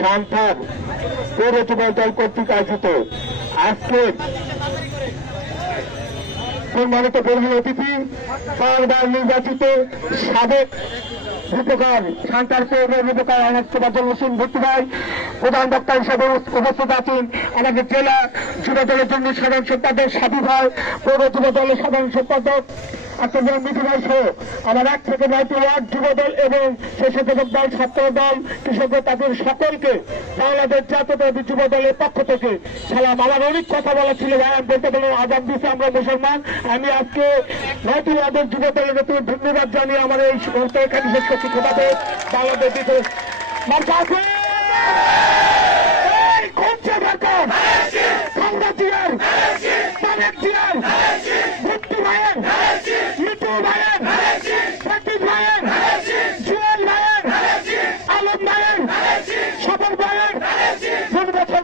সন্তান পৌরসভা দল কর্তৃক আয়োজিত আজকে সম্মানিত প্রধান অতিথি বারবার নির্বাচিত সাবেক রূপকার সন্তান পৌর রূপকার অনেকবাদল হোসেন ভর্তি ভাই প্রধান বক্তা হিসেবে উপস্থিত আছেন আমাদের জেলা যুব দলের জন্য সাধারণ সম্পাদক সাবি ভাই পৌর যুব দলের সাধারণ সম্পাদক মিঠু ভাই সহ আমার 1 থেকে 9টি ওয়ার্ড যুব দল এবং স্বেচ্ছাসেবক দল ছাত্র দল কৃষক তাদের সকলকে বাংলাদেশ জাতীয়তাবাদী যুব দলের পক্ষ থেকে সালাম। আমার অনেক কথা বলা ছিল ভাই, আমি বলতে পারলাম আজাদ দিচ্ছে আমরা মুসলমান। আমি আজকে 9টি ওয়ার্ডের যুব দলের ধন্যবাদ জানিয়ে আমার এই মুহূর্তে এখানে শেষ করছি। খোদাতে বাংলাদেশ সফল ভাইয়ের 2 বছর